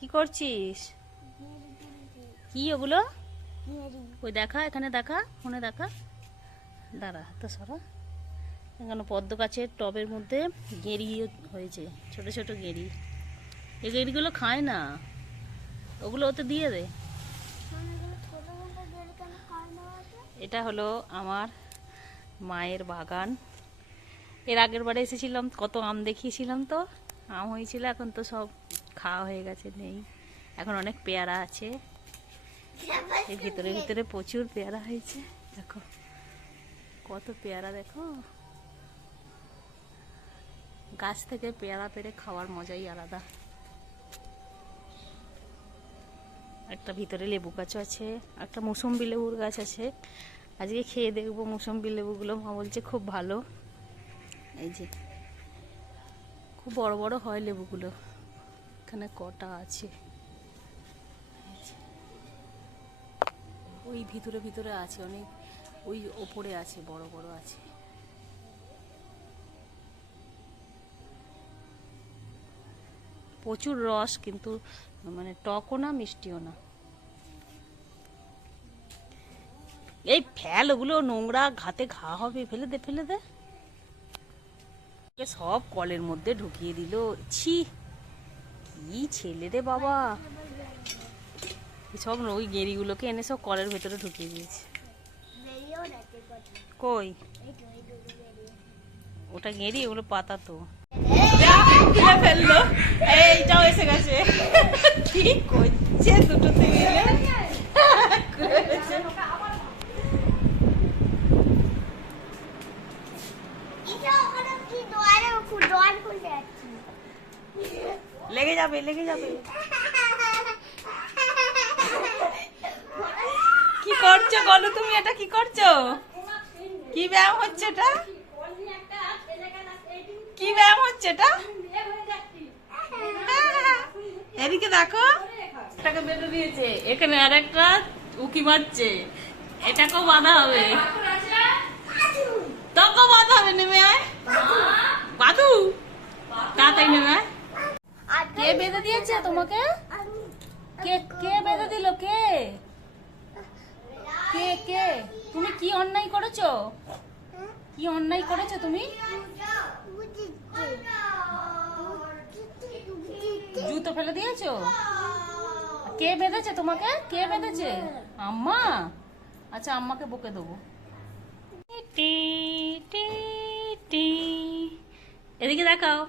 কি করছিস? কি ওগুলো? ওই দেখা, এখানে দেখা, ফোনে দেখা। দাঁড়া তো সরা। এখানে পদ্ম গাছের টবের মধ্যে গেঁড়ি হয়েছে, ছোট ছোট গেঁড়ি এই গেঁড়িগুলো খায় না। ওগুলো ওতে দিয়ে দে। এটা হলো আমার মায়ের বাগান। এর আগের বারে এসেছিলাম, কত আম দেখিয়েছিলাম তো? আম হয়েছিল, এখন তো সব খাওয়া হয়ে গেছে, নেই। এখন অনেক পেয়ারা আছে। এর ভিতরে ভিতরে প্রচুর পেয়ারা হয়েছে। দেখো, কত পেয়ারা, দেখো। গাছ থেকে পেয়ারা পেরে খাওয়ার মজাই আলাদা। একটা ভিতরে লেবু গাছ আছে, একটা মুসম্বি লেবুর গাছ আছে। আজকে খেয়ে দেখব মুসম্বি লেবুগুলো, মা বলছে খুব ভালো। এই যে, খুব বড় বড় হয় লেবুগুলো। এখানে কটা আছে? ওই ভিতরে ভিতরে আছে, অনেক, ওই ওপরে আছে, বড় বড় আছে। প্রচুর রস কিন্তু মানে টকও না, মিষ্টিও না। এই ফেল, ওগুলো নোংরা, ঘাতে ঘা হবে, ফেলে দে ফেলে দে। সব কলের মধ্যে ঢুকিয়ে দিল। ছি! কি ছেলে রে বাবা। সব ওই গেঁড়িগুলোকে এনে সব কলের ভেতরে ঢুকিয়ে দিয়েছে। কই? ওটা গেঁড়ি ওগুলো পাতা তো। ফেলল। এইটাও এসে গেছে। কি করছে দুটো মিলে লেগে যাবে লেগে যাবে। কি করছ বলো তুমি এটা কি করছ? কি ব্যায়াম হচ্ছে এটা? কি ব্যায়াম হচ্ছে এটা? এদিকে দেখো। এটাকে বেঁধে দিয়েছে। এখানে আর একটা উকি মারছে। এটাকেও বাঁধা হবে। তোকেও বাঁধা হবে, নেমে বেঁধে দিয়েছে তোমাকে? কে কে বেঁধে দিল? কে? কে কে? তুমি কি অন্যায় করেছ? কি অন্যায় করেছ তুমি? জুতো ফেলে দিয়েছ? কে বেঁধেছে তোমাকে? কে বেঁধেছে? আম্মা? আচ্ছা আম্মাকে বকে দেবো। টি টি টি। এদিকে দেখাও।